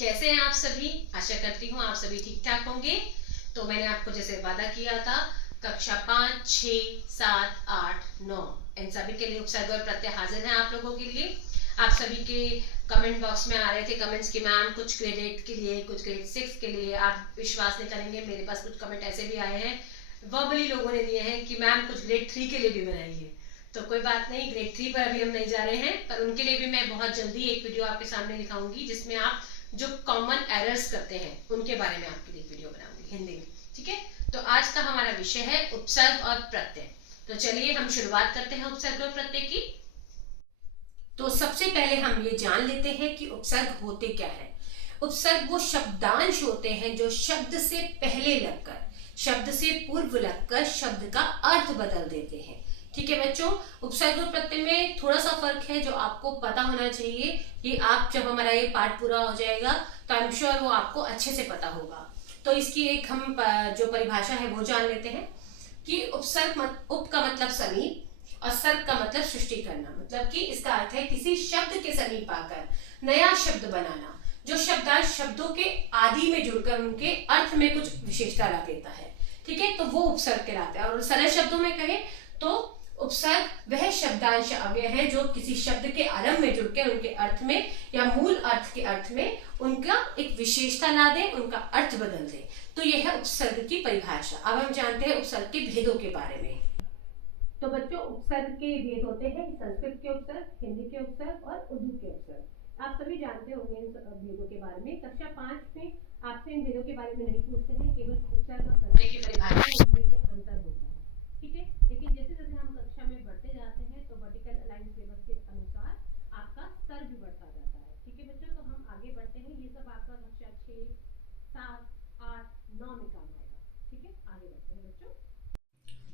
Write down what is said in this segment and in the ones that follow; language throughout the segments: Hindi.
कैसे हैं आप सभी। आशा करती हूँ आप सभी ठीक ठाक होंगे। तो मैंने आपको जैसे वादा किया था, कक्षा 5, 6, 7, 8, 9 इन सभी के लिए उपसर्ग और प्रत्यय हाजिर हैं आप लोगों के लिए। आप सभी के कमेंट बॉक्स में आ रहे थे कमेंट्स कि मैम कुछ ग्रेड 8 के लिए, कुछ ग्रेड 6 के लिए। आप विश्वास नहीं करेंगे, मेरे पास कुछ कमेंट ऐसे भी आए हैं, वर्बली लोगों ने दिए हैं कि मैम कुछ ग्रेड 3 के लिए भी बनाइए। तो कोई बात नहीं, ग्रेड 3 पर अभी हम नहीं जा रहे हैं, पर उनके लिए भी मैं बहुत जल्दी एक वीडियो आपके सामने दिखाऊंगी जिसमें आप जो कॉमन एरर्स करते हैं उनके बारे में आपके लिए वीडियो बनाऊंगी हिंदी में। ठीक है, तो आज का हमारा विषय है उपसर्ग और प्रत्यय। तो चलिए हम शुरुआत करते हैं उपसर्ग और प्रत्यय की। तो सबसे पहले हम ये जान लेते हैं कि उपसर्ग होते क्या है। उपसर्ग वो शब्दांश होते हैं जो शब्द से पहले लगकर, शब्द से पूर्व लगकर शब्द का अर्थ बदल देते हैं। ठीक है बच्चों, उपसर्ग और प्रत्यय में थोड़ा सा फर्क है जो आपको पता होना चाहिए। कि आप जब हमारा ये पाठ पूरा हो जाएगा तो आई एम श्योर वो आपको अच्छे से पता होगा। तो इसकी एक हम जो परिभाषा है वो जान लेते हैं कि उप का मतलब समीप और सर्ग का मतलब सृष्टि करना। मतलब कि इसका अर्थ है किसी शब्द के समीप आकर नया शब्द बनाना, जो शब्दांश शब्दों के आदि में जुड़कर उनके अर्थ में कुछ विशेषता ला देता है। ठीक है, तो वो उपसर्ग कहलाता है। और सरल शब्दों में कहें तो उपसर्ग वह शब्दांश अव्यय है जो किसी शब्द के आरंभ में जुड़कर उनके अर्थ में या मूल अर्थ के अर्थ में उनका एक विशेषता ला दे, उनका अर्थ बदल दे। तो यह है उपसर्ग की परिभाषा। अब हम जानते हैं उपसर्ग के भेदों के बारे में। तो बच्चों, उपसर्ग के भेद होते हैं संस्कृत के उपसर्ग, हिंदी के उपसर्ग और उर्दू के उपसर्ग। आप सभी जानते होंगे इन भेदों के बारे में। कक्षा 5 में आपसे इन भेदों के बारे में नहीं पूछते हैं, केवल उपसर्ग और प्रत्यय की परिभाषा उनमें क्या अंतर होता है। ठीक है, लेकिन जैसे जैसे हम कक्षा में बढ़ते जाते हैं तो वर्टिकल अलाइन सिलेबस के अनुसार आपका स्तर भी बढ़ता जाता है। ठीक है बच्चों, तो हम आगे बढ़ते हैं। ये सब आपका कक्षा 6, 7, 8, 9 में काम आएगा। ठीक है, आगे बढ़ते हैं बच्चों।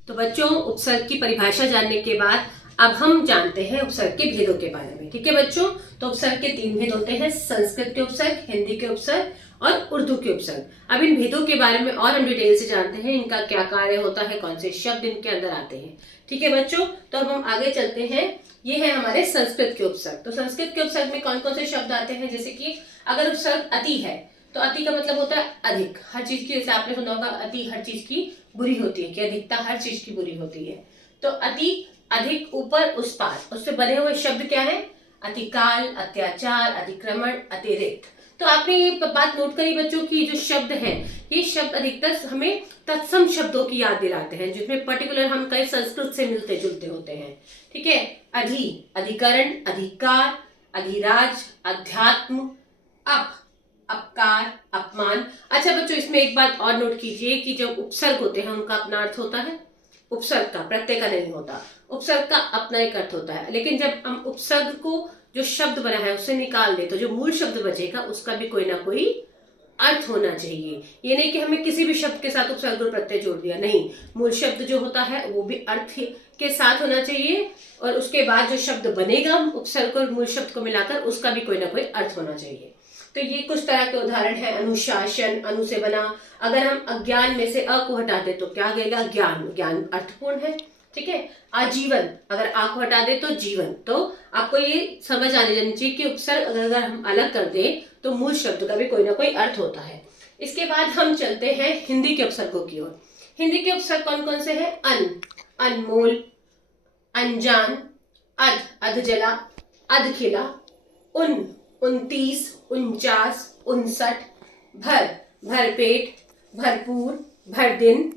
तो बच्चों, उपसर्ग की परिभाषा जानने के बाद अब हम जानते हैं उपसर्ग के भेदों के बारे में। ठीक है बच्चों, तो उपसर्ग के 3 भेद होते हैं, संस्कृत के उपसर्ग, हिंदी के उपसर्ग और उर्दू के उपसर्ग। अब इन भेदों के बारे में और हम डिटेल से जानते हैं, इनका क्या कार्य होता है, कौन से शब्द इनके अंदर आते हैं। ठीक है बच्चों, तो अब हम आगे चलते हैं। ये है हमारे संस्कृत के उपसर्ग। तो संस्कृत के उपसर्ग में कौन कौन से शब्द आते हैं, जैसे कि अगर उपसर्ग अति है तो अति का मतलब होता है अधिक। हर चीज की, जैसे आपने सुना होगा अति हर चीज की बुरी होती है, कि अधिकता हर चीज की बुरी होती है। तो अति, अधिक, ऊपर, उस पार, उससे बने हुए शब्द क्या है, अतिकाल, अत्याचार, अतिक्रमण, अतिरिक्त। तो आपने ये बात नोट करी बच्चों की जो शब्द हैं, ये शब्द अधिकतर हमें तत्सम शब्दों की याद दिलाते हैं, जिसमें पर्टिकुलर हम कई संस्कृत से मिलते जुलते होते हैं। ठीक है, अधि, अधिकरण, अधिकार, अधिराज, अध्यात्म, अप, अपकार, अपमान। अच्छा बच्चों, इसमें एक बात और नोट कीजिए कि जब उपसर्ग होते हैं उनका अपना अर्थ होता है, उपसर्ग का, प्रत्यय का नहीं होता। उपसर्ग का अपना एक अर्थ होता है, लेकिन जब हम उपसर्ग को जो शब्द बना है उससे निकाल दे तो जो मूल शब्द बचेगा उसका भी कोई ना कोई अर्थ होना चाहिए। ये नहीं कि हमें किसी भी शब्द के साथ उपसर्ग और प्रत्यय जोड़ दिया, नहीं, मूल शब्द जो होता है वो भी अर्थ के साथ होना चाहिए, और उसके बाद जो शब्द बनेगा उपसर्ग और मूल शब्द को मिलाकर उसका भी कोई ना कोई अर्थ होना चाहिए। तो ये कुछ तरह के उदाहरण है। अनुशासन, अनु से बना। अगर हम अज्ञान में से अ को हटा दे तो क्या आएगा, ज्ञान, ज्ञान अर्थपूर्ण है। ठीक है, आजीवन, अगर आ को हटा दे तो जीवन। तो आपको ये समझ आने जानी चाहिए कि उपसर्ग अगर हम अलग कर दें तो मूल शब्द का भी कोई ना कोई अर्थ होता है। इसके बाद हम चलते हैं हिंदी के उपसर्गों की ओर। हिंदी के उपसर्ग कौन कौन से हैं, अन, अनमोल, अनजान, अध, अधजला, अधखिला, 29, 49, 59, भर, भरपेट, भरपूर, भर दिन,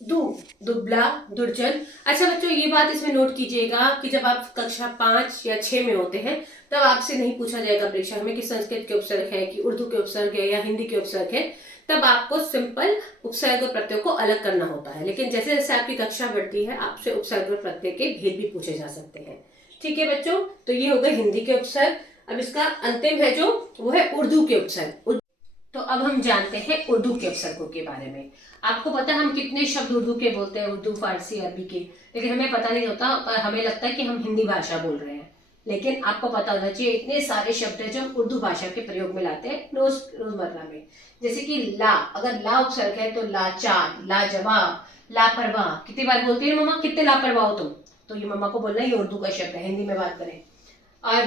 दु, दुबला, दुर्जन। अच्छा बच्चों, ये बात इसमें नोट कीजिएगा कि जब आप कक्षा 5 या 6 में होते हैं तब आपसे नहीं पूछा जाएगा परीक्षा में कि संस्कृत के उपसर्ग है, कि उर्दू के उपसर्ग है या हिंदी के उपसर्ग है। तब आपको सिंपल उपसर्ग और प्रत्यय को अलग करना होता है। लेकिन जैसे जैसे आपकी कक्षा बढ़ती है आपसे उपसर्ग और प्रत्यय के भेद भी पूछे जा सकते हैं। ठीक है बच्चों, तो ये हो गए हिंदी के उपसर्ग। अब इसका अंतिम है जो, वो है उर्दू के उपसर्ग। तो अब हम जानते हैं उर्दू के उपसर्गों के बारे में। आपको पता है हम कितने शब्द उर्दू के बोलते हैं, उर्दू, फारसी, अरबी के, लेकिन हमें पता नहीं होता, पर हमें लगता है कि हम हिंदी भाषा बोल रहे हैं। लेकिन आपको पता होना चाहिए इतने सारे शब्द हैं जो हम उर्दू भाषा के प्रयोग में लाते हैं रोजमर्रा में। जैसे कि ला, अगर ला उपसर्ग है तो लाचार, लाजवाब, लापरवाह। कितनी बार बोलती है मम्मा कितने लापरवाह हो तुम, तो ये मम्मा को बोलना, ये उर्दू का शब्द है। हिंदी में बात करें, और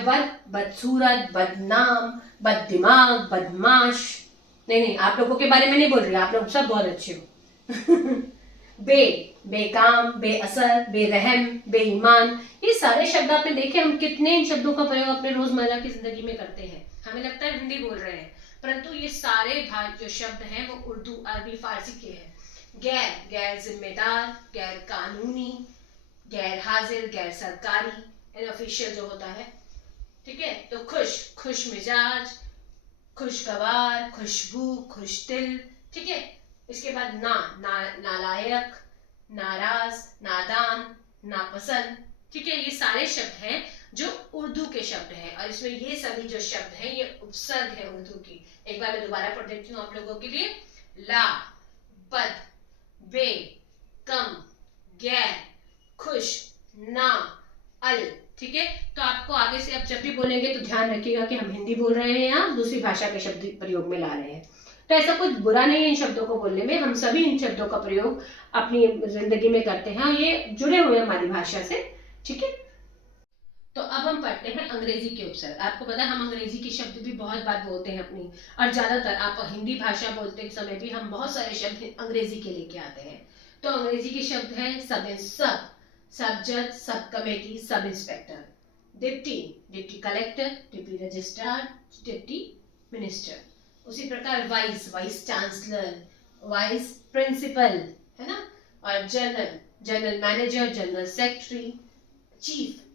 बदसूरत, बदनाम, बददिमाग, बदमाश। नहीं, आप लोगों के बारे में नहीं बोल रही, आप लोग सब बहुत अच्छे हो। बेकाम, बेअसर, बेरहम, बेईमान, ये सारे शब्द आपने देखे। हम कितने इन शब्दों का प्रयोग अपने रोजमर्रा की जिंदगी में करते हैं, हमें लगता है हिंदी बोल रहे हैं, परंतु ये सारे जो शब्द हैं वो उर्दू, अरबी, फारसी के हैं। गैर जिम्मेदार, गैर कानूनी, गैर हाजिर, गैर सरकारी, अनऑफिशियल जो होता है, ठीक है। तो खुश मिजाज, खुशगवार, खुशबू, खुश दिल, ठीक है। इसके बाद नालायक, नाराज, नादान, नापसंद, ठीक है। ये सारे शब्द हैं जो उर्दू के शब्द हैं, और इसमें ये सभी जो शब्द हैं ये उपसर्ग है उर्दू की। एक बार मैं दोबारा पढ़ देती हूँ आप लोगों के लिए। ला, बद, बे, कम, गैर, खुश, ना, अल, ठीक है। तो आपको आगे से अब जब भी बोलेंगे तो ध्यान रखिएगा कि हम हिंदी बोल रहे हैं या दूसरी भाषा के शब्द प्रयोग में ला रहे हैं। तो ऐसा कुछ बुरा नहीं है इन शब्दों को बोलने में, हम सभी इन शब्दों का प्रयोग अपनी जिंदगी में करते हैं, ये जुड़े हुए हैं हमारी भाषा से, ठीक है। तो अब हम पढ़ते हैं अंग्रेजी के उपसर्ग। आपको पता है हम अंग्रेजी के शब्द भी बहुत बार बोलते हैं अपनी, और ज्यादातर आप हिंदी भाषा बोलते समय भी हम बहुत सारे शब्द अंग्रेजी के लेके आते हैं। तो अंग्रेजी के शब्द हैं सब जज, sub committee, sub inspector, deputy collector, deputy registrar, deputy minister. उसी प्रकार वाइस चांसलर, वाइस प्रिंसिपल, है ना। और general manager, general secretary,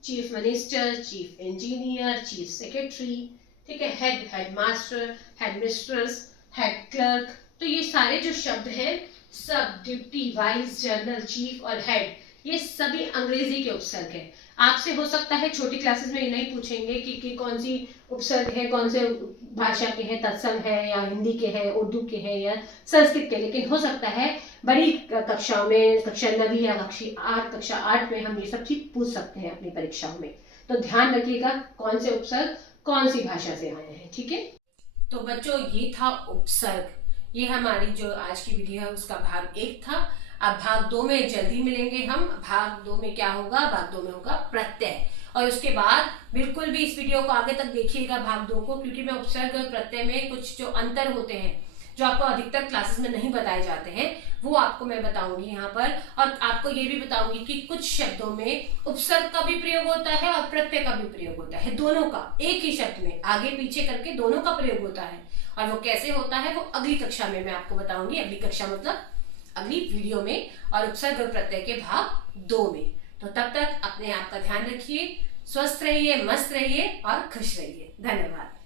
chief minister, chief engineer, chief secretary, ठीक है। Head master, head mistress, head clerk. तो ये सारे जो शब्द हैं, सब, डिप्टी, वाइस, जनरल, चीफ और हेड, ये सभी अंग्रेजी के उपसर्ग हैं। आपसे हो सकता है छोटी क्लासेस में ये नहीं पूछेंगे कि कौन सी उपसर्ग है, कौन से भाषा के हैं, तत्सम है या हिंदी के हैं, उर्दू के हैं या संस्कृत के, लेकिन हो सकता है बड़ी कक्षाओं में, कक्षा 9 या कक्षा 8 में हम ये सब चीज पूछ सकते हैं अपनी परीक्षाओं में। तो ध्यान रखिएगा कौन से उपसर्ग कौन सी भाषा से आए हैं, ठीक है। तो बच्चों ये था उपसर्ग, ये हमारी जो आज की वीडियो है उसका भाग 1 था। अब भाग 2 में जल्दी मिलेंगे हम। भाग 2 में क्या होगा, भाग 2 में होगा प्रत्यय, और उसके बाद बिल्कुल भी इस वीडियो को आगे तक देखिएगा भाग 2 को, क्योंकि मैं उपसर्ग और प्रत्यय में कुछ जो अंतर होते हैं जो आपको अधिकतर क्लासेस में नहीं बताए जाते हैं वो आपको मैं बताऊंगी यहाँ पर। और आपको ये भी बताऊंगी कि कुछ शब्दों में उपसर्ग का भी प्रयोग होता है और प्रत्यय का भी प्रयोग होता है, दोनों का, एक ही शब्द में आगे पीछे करके दोनों का प्रयोग होता है। और वो कैसे होता है वो अगली कक्षा में मैं आपको बताऊंगी, अगली कक्षा मतलब अगली वीडियो में, और उपसर्ग और प्रत्यय के भाग 2 में। तो तब तक अपने आप का ध्यान रखिए, स्वस्थ रहिए, मस्त रहिए और खुश रहिए। धन्यवाद।